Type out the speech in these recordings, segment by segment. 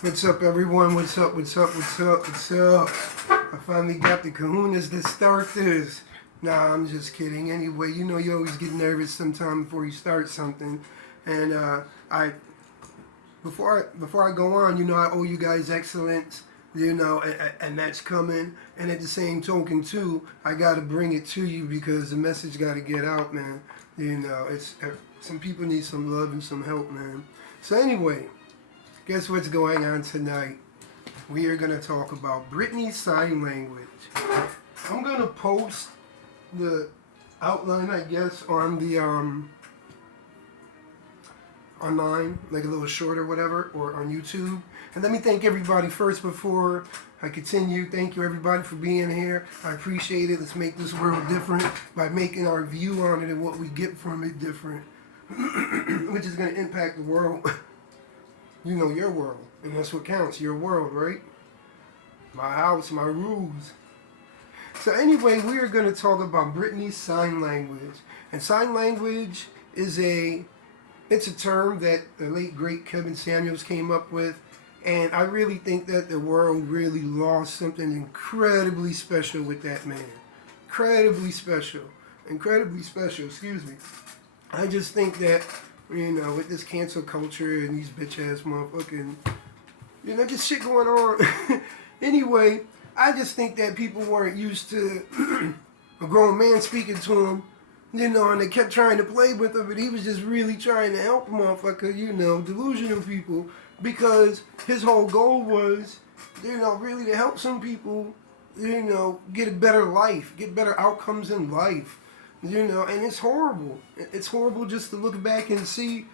What's up, everyone? What's up? What's up? What's up? What's up? I finally got the kahunas to start this. Nah, I'm just kidding. Anyway, you know you always get nervous sometime before you start something, and I before I go on, you know I owe you guys excellence. You know, and that's coming. And at the same token, too, I gotta bring it to you because the message gotta get out, man. You know, it's some people need some love and some help, man. So anyway. Guess what's going on tonight? We are going to talk about Brittany's sign language. I'm going to post the outline, I guess, on the online, like a little short or whatever, or on YouTube. And let me thank everybody first before I continue. Thank you, everybody, for being here. I appreciate it. Let's make this world different by making our view on it and what we get from it different, which is going to impact the world. You know, your world, and that's what counts, your world, right? My house, my rules. So anyway, we are going to talk about Brittany's sign language. And sign language is it's a term that the late, great Kevin Samuels came up with. And I really think that the world really lost something incredibly special with that man. Incredibly special, excuse me. I just think that, you know, with this cancel culture and these bitch-ass motherfucking, you know, just shit going on. Anyway, I just think that people weren't used to a grown man speaking to them, you know, and they kept trying to play with him, but he was just really trying to help a motherfucker, you know, delusional people, because his whole goal was, you know, really to help some people, you know, get a better life, get better outcomes in life. You know, and it's horrible. It's horrible just to look back and see,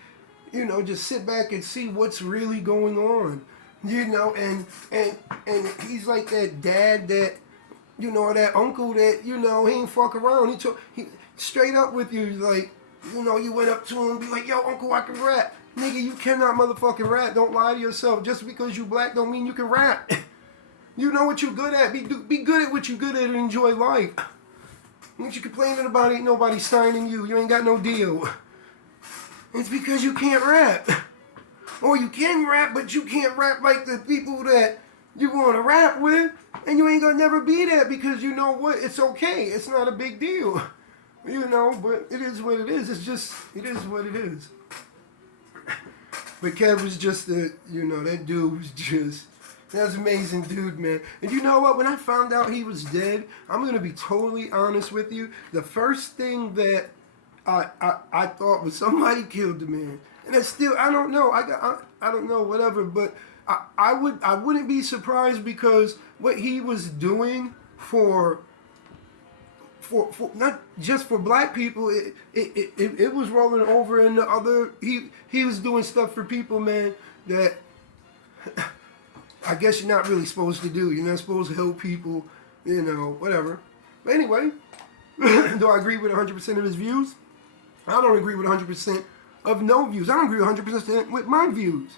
you know, just sit back and see what's really going on. You know, and he's like that dad that, you know, that uncle that, you know, he ain't fuck around. He straight up with you, like, you know, you went up to him and be like, yo, uncle, I can rap. Nigga, you cannot motherfucking rap. Don't lie to yourself. Just because you black don't mean you can rap. You know what you good at. Be good at what you good at and enjoy life. What you complaining about ain't nobody signing you. You ain't got no deal. It's because you can't rap. Or you can rap, but you can't rap like the people that you want to rap with. And you ain't going to never be that because you know what? It's okay. It's not a big deal. You know, but it is what it is. It's just, it is what it is. But Kev was just you know, that dude was just... That's an amazing dude, man. And you know what? When I found out he was dead, I'm going to be totally honest with you. The first thing that I thought was somebody killed the man. And it's still, I don't know. I don't know, whatever. But I wouldn't be surprised because what he was doing for not just for black people, it was rolling over in the other. He was doing stuff for people, man, that... I guess you're not really supposed to do. You're not supposed to help people, you know, whatever. But anyway, do I agree with 100% of his views? I don't agree with 100% of no views. I don't agree with 100% with my views.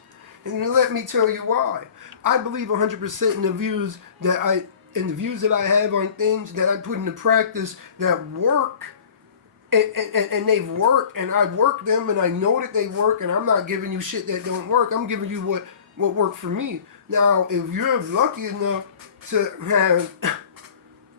And let me tell you why. I believe 100% in the views that I have on things that I put into practice that work. And they've worked, and I've worked them, and I know that they work, and I'm not giving you shit that don't work. I'm giving you what worked for me. Now, if you're lucky enough to have,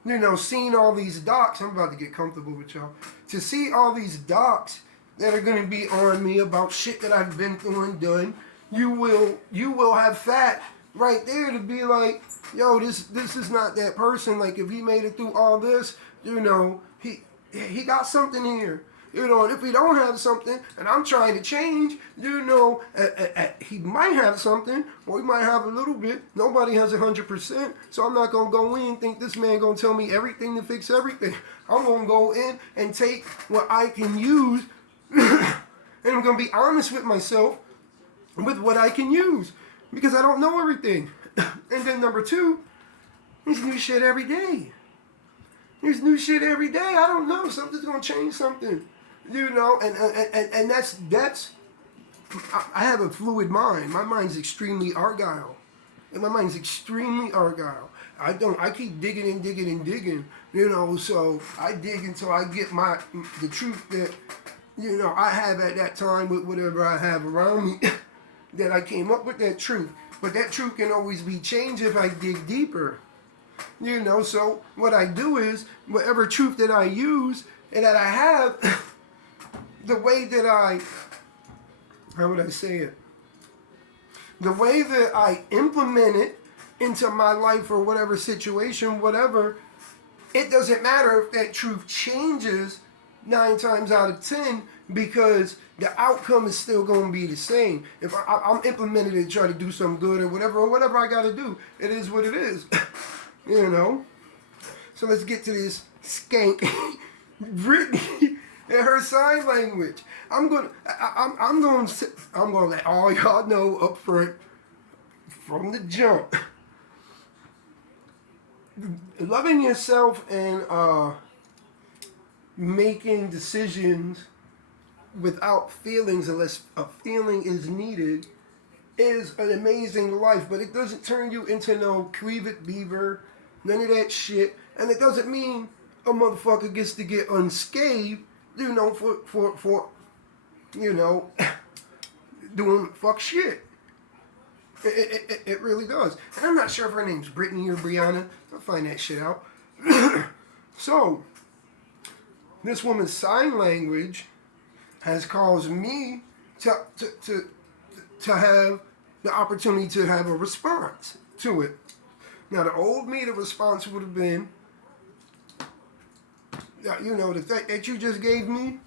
you know, seen all these docs, I'm about to get comfortable with y'all, to see all these docs that are going to be on me about shit that I've been through and done, you will have fat right there to be like, yo, this is not that person. Like, if he made it through all this, you know, he got something here. You know, and if he don't have something, and I'm trying to change, you know, he might have something, or he might have a little bit. Nobody has 100%, so I'm not going to go in and think this man going to tell me everything to fix everything. I'm going to go in and take what I can use, and I'm going to be honest with myself with what I can use, because I don't know everything. And then number two, there's new shit every day. There's new shit every day. I don't know. Something's going to change something. You know, and that's I have a fluid mind. My mind's extremely argyle. And my mind's extremely argyle. I keep digging and digging and digging, you know, so I dig until I get the truth that, you know, I have at that time with whatever I have around me. that I came up with that truth. But that truth can always be changed if I dig deeper. You know, so what I do is, whatever truth that I use and that I have, the way that how would I say it? The way that I implement it into my life or whatever situation, whatever, it doesn't matter if that truth changes 9 times out of 10, because the outcome is still going to be the same. If I'm implementing it to try to do something good or whatever I got to do, it is what it is. You know? So let's get to this skank, Brittany, and her sign language. I'm gonna let all y'all know up front from the jump. Loving yourself and making decisions without feelings, unless a feeling is needed, is an amazing life. But it doesn't turn you into no Cleveland Beaver, none of that shit. And it doesn't mean a motherfucker gets to get unscathed, you know, for you know, doing fuck shit. It really does. And I'm not sure if her name's Brittany or Brianna. I'll find that shit out. So, this woman's sign language has caused me to have the opportunity to have a response to it. Now, the old me, the response would have been, you know, the fact that you just gave me,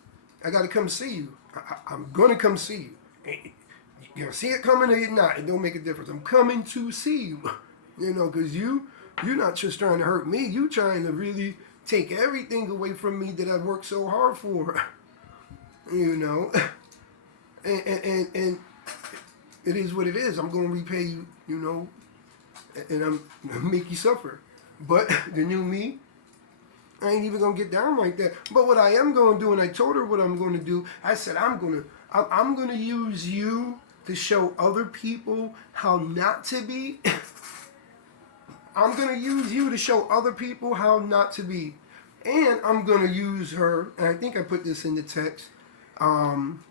I got to come see you. I'm going to come see you. You're going to see it coming or you're not. It don't make a difference. I'm coming to see you. You know, because you're not just trying to hurt me. You trying to really take everything away from me that I worked so hard for. You know. And it is what it is. I'm going to repay you, you know, and I'm going to make you suffer. But the new me, I ain't even going to get down like that. But what I am going to do, and I told her what I'm going to do, I said I'm going to use you to show other people how not to be. I'm going to use you to show other people how not to be. And I'm going to use her, and I think I put this in the text, I'm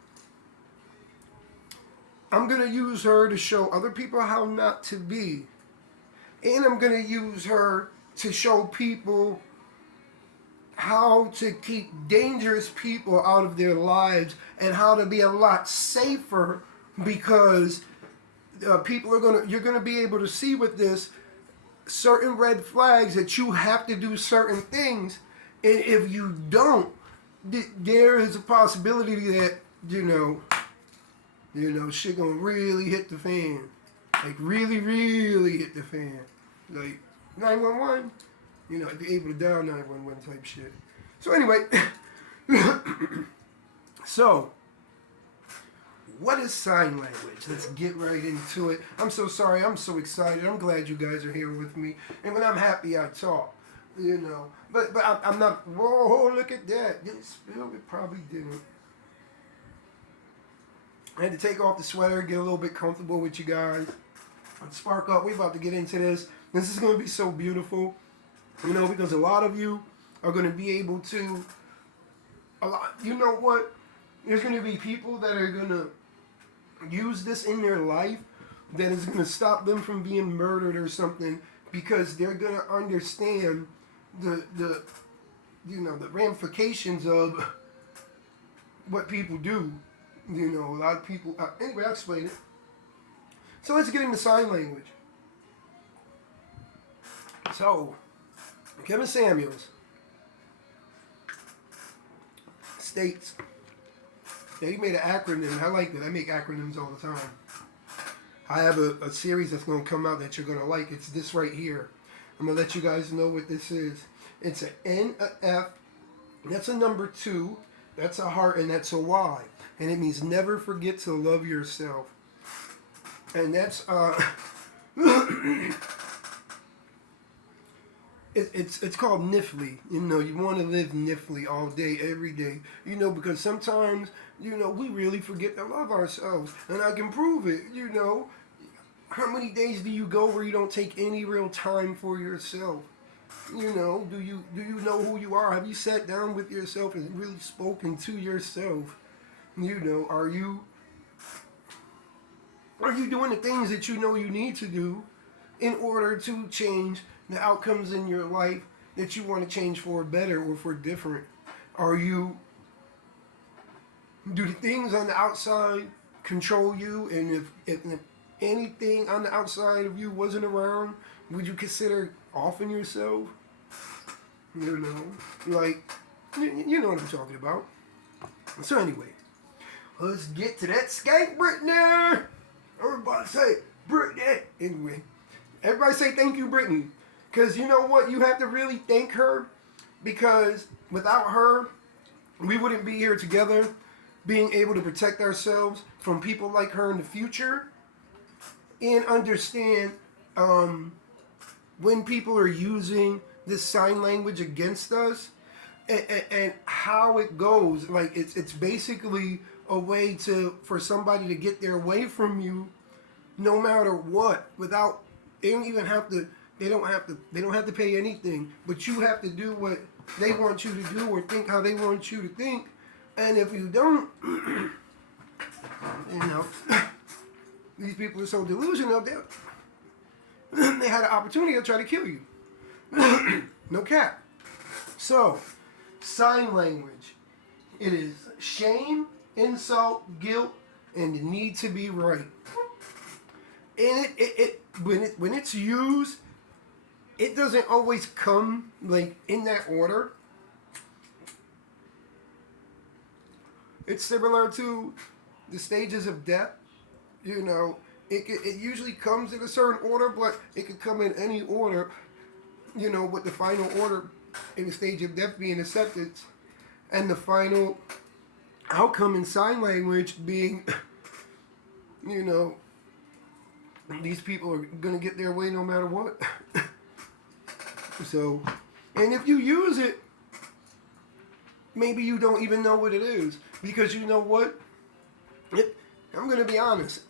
going to use her to show other people how not to be. And I'm going to use her to show people how to keep dangerous people out of their lives and how to be a lot safer, because you're going to be able to see with this certain red flags that you have to do certain things. And if you don't, there is a possibility that, you know, shit gonna really hit the fan. Like, really, really hit the fan. Like, 911, you know, if you're able to dial 911 type shit. So anyway, so, what is sign language? Let's get right into it. I'm so sorry, I'm so excited. I'm glad you guys are here with me. And when I'm happy, I talk, you know. But I'm not, whoa, look at that. Did it spill? It probably didn't. I had to take off the sweater, get a little bit comfortable with you guys. Let's spark up. We're about to get into this. This is going to be so beautiful, you know, because a lot of you are going to be able to, you know what? There's going to be people that are going to use this in their life that is going to stop them from being murdered or something, because they're going to understand the you know, the ramifications of what people do. You know, a lot of people... anyway, I'll explain it. So let's get into sign language. So, Kevin Samuels states that he made an acronym. I like that. I make acronyms all the time. I have a series that's going to come out that you're going to like. It's this right here. I'm going to let you guys know what this is. It's an N, a F, that's a number 2, that's a heart, and that's a Y. And it means never forget to love yourself. And that's, it's called Nifly. You know, you want to live Nifly all day, every day. You know, because sometimes, you know, we really forget to love ourselves. And I can prove it, you know. How many days do you go where you don't take any real time for yourself? You know, do you know who you are? Have you sat down with yourself and really spoken to yourself? You know, are you Are you doing the things that you know you need to do in order to change the outcomes in your life that you want to change for better or for different? Are you, do the things on the outside control you? And if anything on the outside of you wasn't around, would you consider offing yourself? You know, like, you know what I'm talking about. So anyway, let's get to that skank Brittany. Everybody say Brittany. Anyway, everybody say thank you, Brittany. Because you know what? You have to really thank her, because without her, we wouldn't be here together, being able to protect ourselves from people like her in the future, and understand when people are using this sign language against us, and how it goes. Like, it's basically a way for somebody to get their way from you, no matter what, without, they don't even have to, they don't have to pay anything, but you have to do what they want you to do or think how they want you to think. And if you don't, you know, these people are so delusional that they had an opportunity to try to kill you. No cap. So, sign language. It is shame, insult, guilt, and the need to be right. And when it's used, it doesn't always come like in that order. It's similar to the stages of death. You know, it usually comes in a certain order, but it could come in any order. You know, with the final order in the stage of death being acceptance, and the final outcome in sign language being, you know, these people are gonna get their way no matter what. So, and if you use it, maybe you don't even know what it is, because you know what? I'm gonna be honest.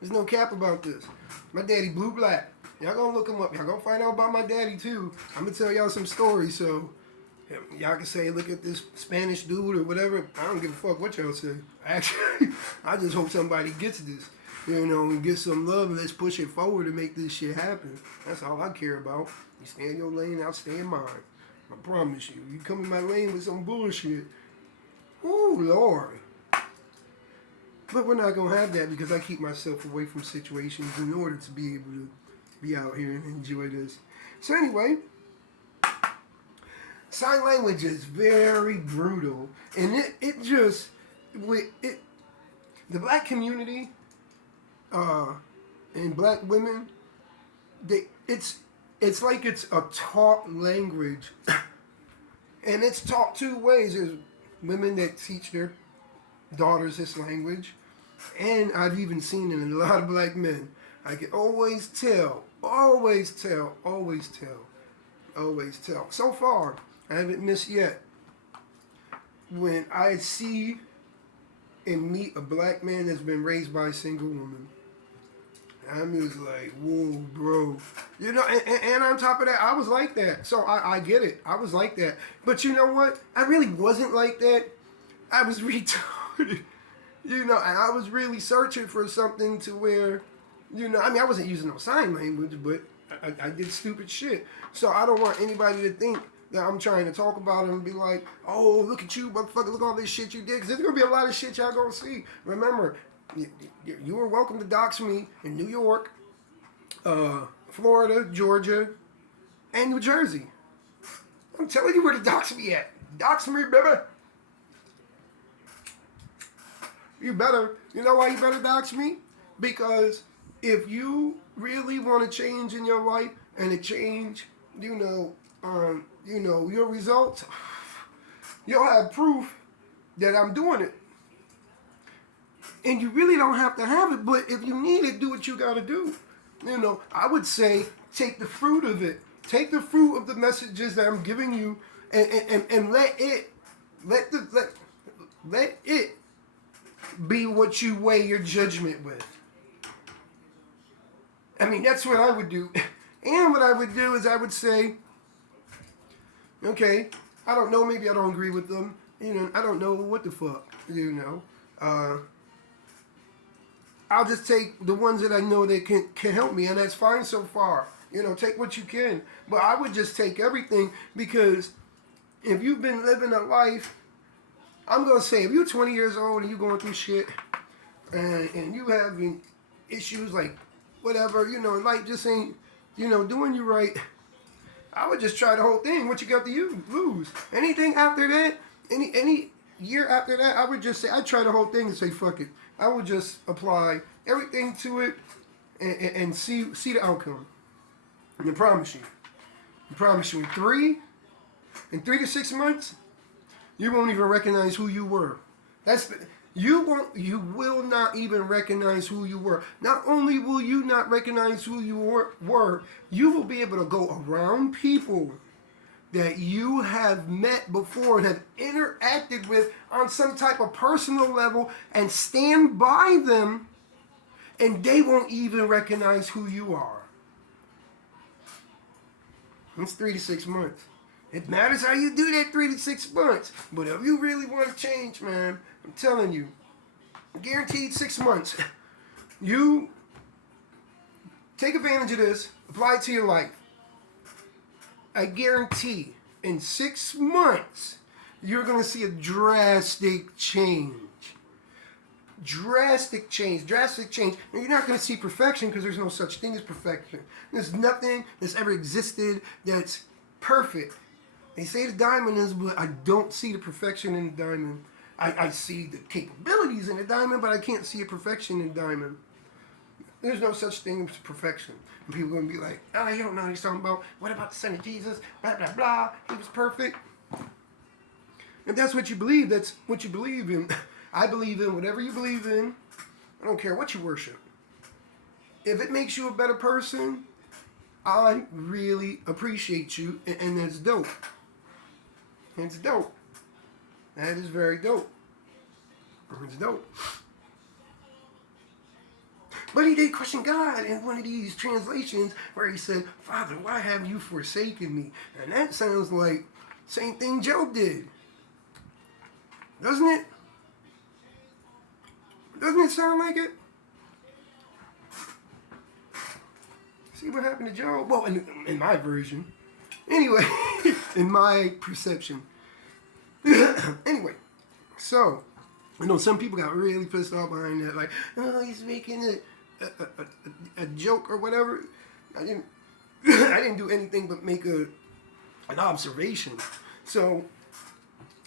There's no cap about this. My daddy blue black. Y'all gonna look him up. Y'all gonna find out about my daddy too. I'm gonna tell y'all some stories, so y'all can say, look at this Spanish dude or whatever. I don't give a fuck what y'all say. Actually, I just hope somebody gets this, you know, and get some love, and let's push it forward to make this shit happen. That's all I care about. You stay in your lane, I'll stay in mine. I promise you. You come in my lane with some bullshit, oh Lord. But we're not gonna have that, because I keep myself away from situations in order to be able to be out here and enjoy this. So anyway, sign language is very brutal, and it just, the black community and black women, it's like it's a taught language, and it's taught two ways. There's women that teach their daughters this language, and I've even seen it in a lot of black men. I can always tell. So far, I haven't missed yet. When I see and meet a black man that's been raised by a single woman, I'm just like, whoa, bro. You know, and on top of that, I was like that. So I get it. I was like that. But you know what? I really wasn't like that. I was retarded. You know, and I was really searching for something to where, you know, I mean, I wasn't using no sign language, but I did stupid shit. So I don't want anybody to think that I'm trying to talk about it and be like, oh, look at you, motherfucker, look at all this shit you did. Because there's going to be a lot of shit y'all going to see. Remember, you were welcome to dox me in New York, Florida, Georgia, and New Jersey. I'm telling you where to dox me at. Dox me, baby. You better. You know why you better dox me? Because if you really want to change in your life and to change, you know, your results, you'll have proof that I'm doing it. And you really don't have to have it, but if you need it, do what you got to do. You know, I would say take the fruit of it. Take the fruit of the messages that I'm giving you, and let it be what you weigh your judgment with. I mean, that's what I would do. And what I would do is I would say, okay, I don't know, maybe I don't agree with them. You know, I don't know what the fuck, you know. I'll just take the ones that I know that can help me, and that's fine so far. You know, take what you can. But I would just take everything, because if you've been living a life, I'm going to say, if you're 20 years old and you're going through shit, and you having issues like whatever, you know, life just ain't, you know, doing you right, I would just try the whole thing. What you got to lose? Anything after that, any year after that, I would just say, I'd try the whole thing and say, fuck it. I would just apply everything to it and see the outcome. And I promise you, in 3 to 6 months, you won't even recognize who you were. You will not even recognize who you were. Not only will you not recognize who you were, you will be able to go around people that you have met before and have interacted with on some type of personal level and stand by them, and they won't even recognize who you are. It's 3 to 6 months. It matters how you do that 3 to 6 months. But if you really want to change, man, I'm telling you, guaranteed 6 months. You take advantage of this, apply it to your life. I guarantee in 6 months, you're going to see a drastic change. Drastic change. And you're not going to see perfection, because there's no such thing as perfection. There's nothing that's ever existed that's perfect. They say the diamond is, but I don't see the perfection in the diamond. I see the capabilities in the diamond, but I can't see a perfection in the diamond. There's no such thing as perfection. And people are going to be like, oh, you don't know what he's talking about. What about the Son of Jesus? Blah, blah, blah. He was perfect. If that's what you believe, that's what you believe in. I believe in whatever you believe in. I don't care what you worship. If it makes you a better person, I really appreciate you, and that's dope. It's dope. That is very dope. It's dope. But he did question God in one of these translations where he said, Father, why have you forsaken me? And that sounds like the same thing Job did. Doesn't it? Doesn't it sound like it? See what happened to Job? Well, in my version. Anyway, in my perception. Anyway, so, I know some people got really pissed off behind that. Like, oh, he's making a joke or whatever. I didn't do anything but make an observation. So,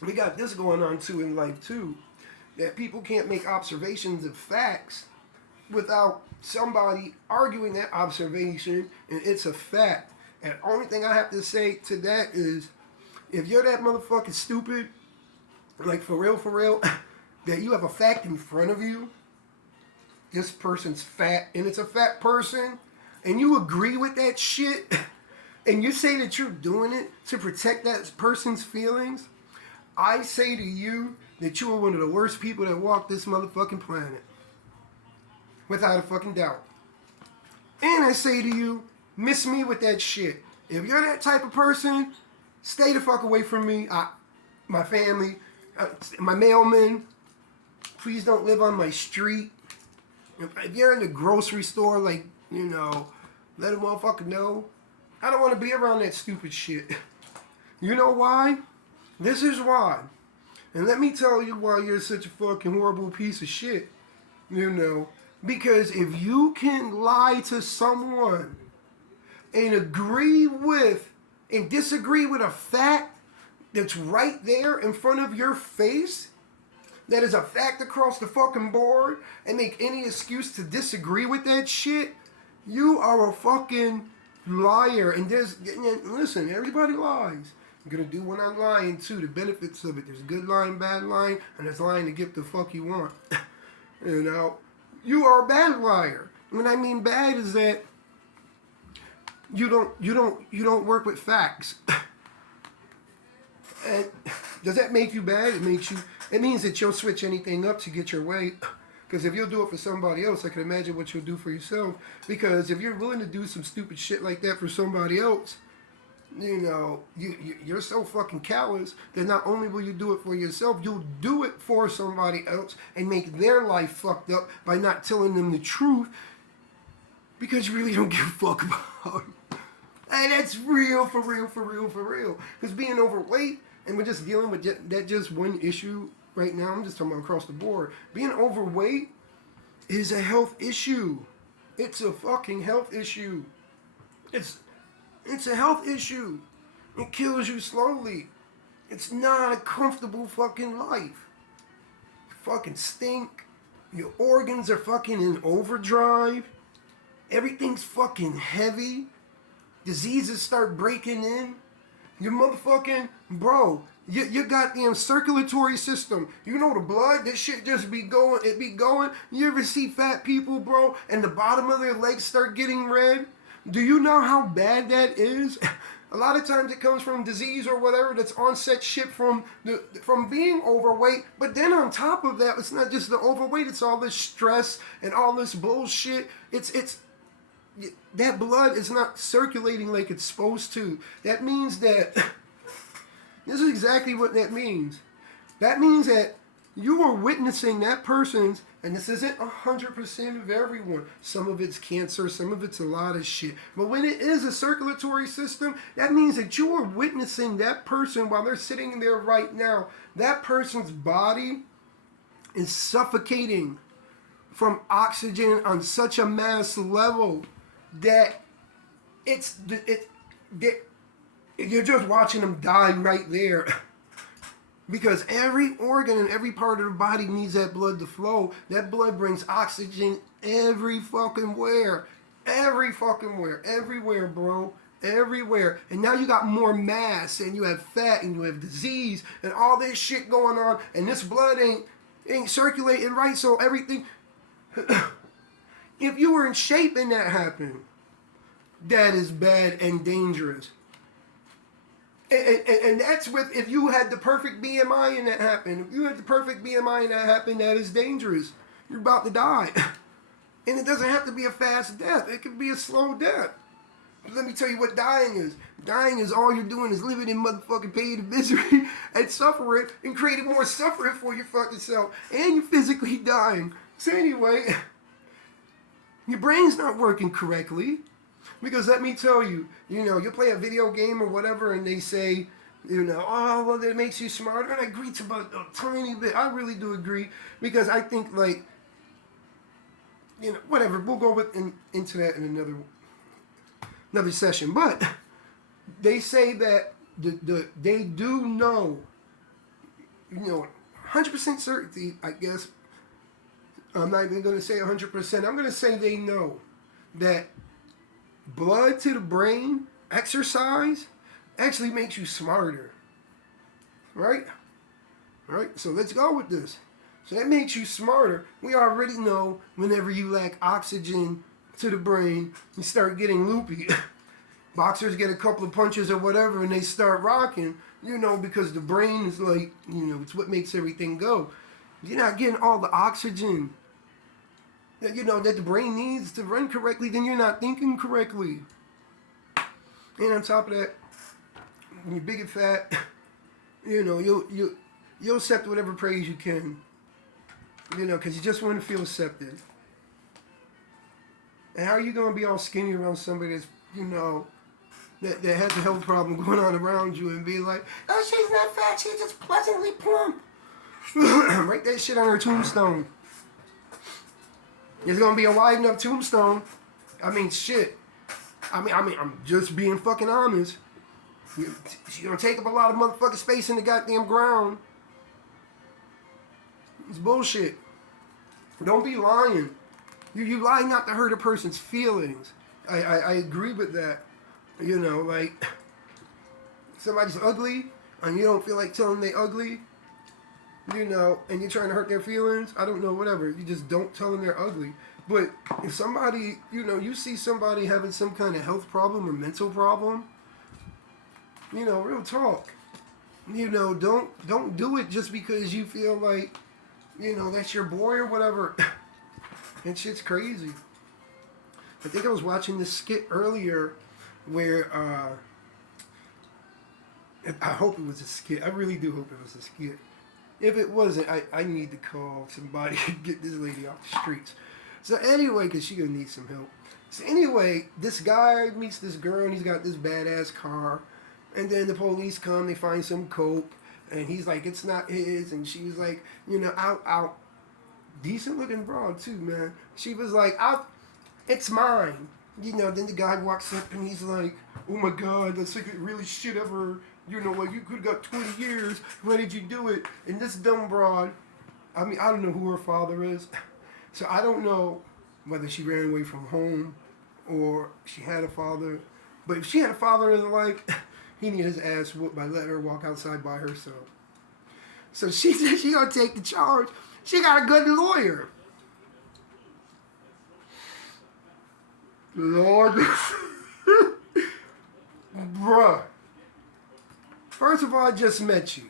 we got this going on too in life too. That people can't make observations of facts without somebody arguing that observation, and it's a fact. And the only thing I have to say to that is, if you're that motherfucking stupid, like for real, that you have a fact in front of you, this person's fat, and it's a fat person, and you agree with that shit, and you say that you're doing it to protect that person's feelings, I say to you that you are one of the worst people that walk this motherfucking planet. Without a fucking doubt. And I say to you, miss me with that shit. If you're that type of person, stay the fuck away from me. My family, my mailman, please don't live on my street. If you're in the grocery store, like, you know, let a motherfucker know. I don't want to be around that stupid shit. You know why? This is why. And let me tell you why you're such a fucking horrible piece of shit. You know, because if you can lie to someone and agree with and disagree with a fact that's right there in front of your face, that is a fact across the fucking board, and make any excuse to disagree with that shit, you are a fucking liar. And listen, everybody lies. You're gonna do when I'm lying too, the benefits of it. There's good lying, bad lying, and there's lying to get the fuck you want. You know, you are a bad liar. What I mean bad is that you don't work with facts. And does that make you bad? It means that you'll switch anything up to get your way. Because if you'll do it for somebody else, I can imagine what you'll do for yourself. Because if you're willing to do some stupid shit like that for somebody else, You know, you're so fucking callous that not only will you do it for yourself, you'll do it for somebody else and make their life fucked up by not telling them the truth because you really don't give a fuck about it. And that's real, for real, for real, for real. Because being overweight, and we're just dealing with that just one issue right now, I'm just talking about across the board. Being overweight is a health issue. It's a fucking health issue. It's a health issue. It kills you slowly. It's not a comfortable fucking life. You fucking stink. Your organs are fucking in overdrive. Everything's fucking heavy. Diseases start breaking in. Your motherfucking, bro, your goddamn circulatory system. You know the blood, this shit just be going, it be going. You ever see fat people, bro, and the bottom of their legs start getting red? Do you know how bad that is? A lot of times it comes from disease or whatever that's onset shit from being overweight. But then on top of that, it's not just the overweight, it's all this stress and all this bullshit. It's that blood is not circulating like it's supposed to. That means that this is exactly what that means. That means that you are witnessing that person's, and this isn't 100% of everyone. Some of it's cancer, some of it's a lot of shit. But when it is a circulatory system, that means that you are witnessing that person while they're sitting there right now. That person's body is suffocating from oxygen on such a mass level that you're just watching them die right there. Because every organ and every part of the body needs that blood to flow. That blood brings oxygen every fucking where. Every fucking where. Everywhere, bro. Everywhere. And now you got more mass, and you have fat, and you have disease, and all this shit going on, and this blood ain't circulating right, so everything... If you were in shape and that happened, that is bad and dangerous. And that's with, if you had the perfect BMI and that happened. If you had the perfect BMI and that happened, that is dangerous. You're about to die. And it doesn't have to be a fast death. It could be a slow death. But let me tell you what dying is. Dying is all you're doing is living in motherfucking pain and misery and suffering and creating more suffering for your fucking self. And you're physically dying. So anyway, your brain's not working correctly. Because let me tell you, you play a video game or whatever and they say, oh, well, that makes you smarter. And I agree to about a tiny bit. I really do agree. Because I think, like, whatever. We'll go into that in another session. But they say that they do know, 100% certainty, I guess. I'm not even going to say 100%. I'm going to say they know that blood to the brain, exercise, actually makes you smarter. Right? Right? So let's go with this. So that makes you smarter. We already know whenever you lack oxygen to the brain, you start getting loopy. Boxers get a couple of punches or whatever and they start rocking, because the brain is like, it's what makes everything go. You're not getting all the oxygen that that the brain needs to run correctly, then you're not thinking correctly. And on top of that, when you're big and fat, you'll accept whatever praise you can. Because you just want to feel accepted. And how are you going to be all skinny around somebody that's, that has a health problem going on around you and be like, oh, she's not fat, she's just pleasantly plump. Write that shit on her tombstone. It's gonna be a wide enough tombstone. I mean, shit. I'm just being fucking honest. She's gonna take up a lot of motherfucking space in the goddamn ground. It's bullshit. Don't be lying. You lie not to hurt a person's feelings. I agree with that. Like, somebody's ugly and you don't feel like telling them they ugly. And you're trying to hurt their feelings, I don't know, whatever. You just don't tell them they're ugly. But if somebody, you see somebody having some kind of health problem or mental problem, real talk. Don't do it just because you feel like, that's your boy or whatever. That shit's crazy. I think I was watching this skit earlier where I hope it was a skit. I really do hope it was a skit. If it wasn't, I need to call somebody and get this lady off the streets. So anyway, because she gonna need some help. So anyway, this guy meets this girl and he's got this badass car. And then the police come, they find some coke. And he's like, it's not his. And she was like, you know, out. Decent looking broad too, man. She was like, it's mine. You know, then the guy walks up and he's like, oh my God, that's like really shit ever. You know, like you could have got 20 years. Why did you do it? And this dumb broad, I mean, I don't know who her father is. So I don't know whether she ran away from home or she had a father. But if she had a father in her life, he needed his ass whooped by letting her walk outside by herself. So she said she gonna take the charge. She got a good lawyer. Lord. Bruh. First of all, I just met you.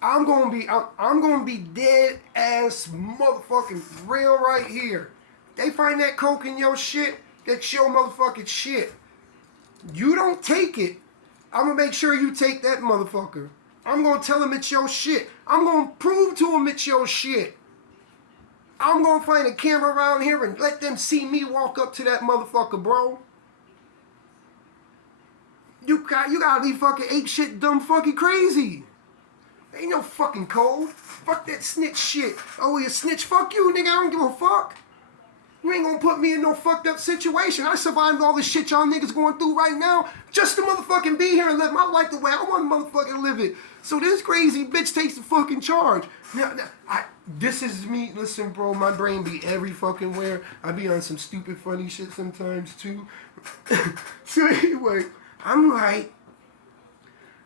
I'm gonna be dead ass motherfucking real right here. They find that coke in your shit, that's your motherfucking shit. You don't take it. I'm gonna make sure you take that motherfucker. I'm gonna tell him it's your shit. I'm gonna prove to him it's your shit. I'm gonna find a camera around here and let them see me walk up to that motherfucker, bro. You gotta be fucking ape shit dumb fucking crazy. Ain't no fucking code. Fuck that snitch shit. Oh, you snitch? Fuck you, nigga. I don't give a fuck. You ain't gonna put me in no fucked up situation. I survived all the shit y'all niggas going through right now just to motherfucking be here and live my life the way I want to motherfucking live it. So this crazy bitch takes the fucking charge. Now, this is me. Listen, bro, my brain be every fucking where. I be on some stupid funny shit sometimes too. So anyway, I'm like,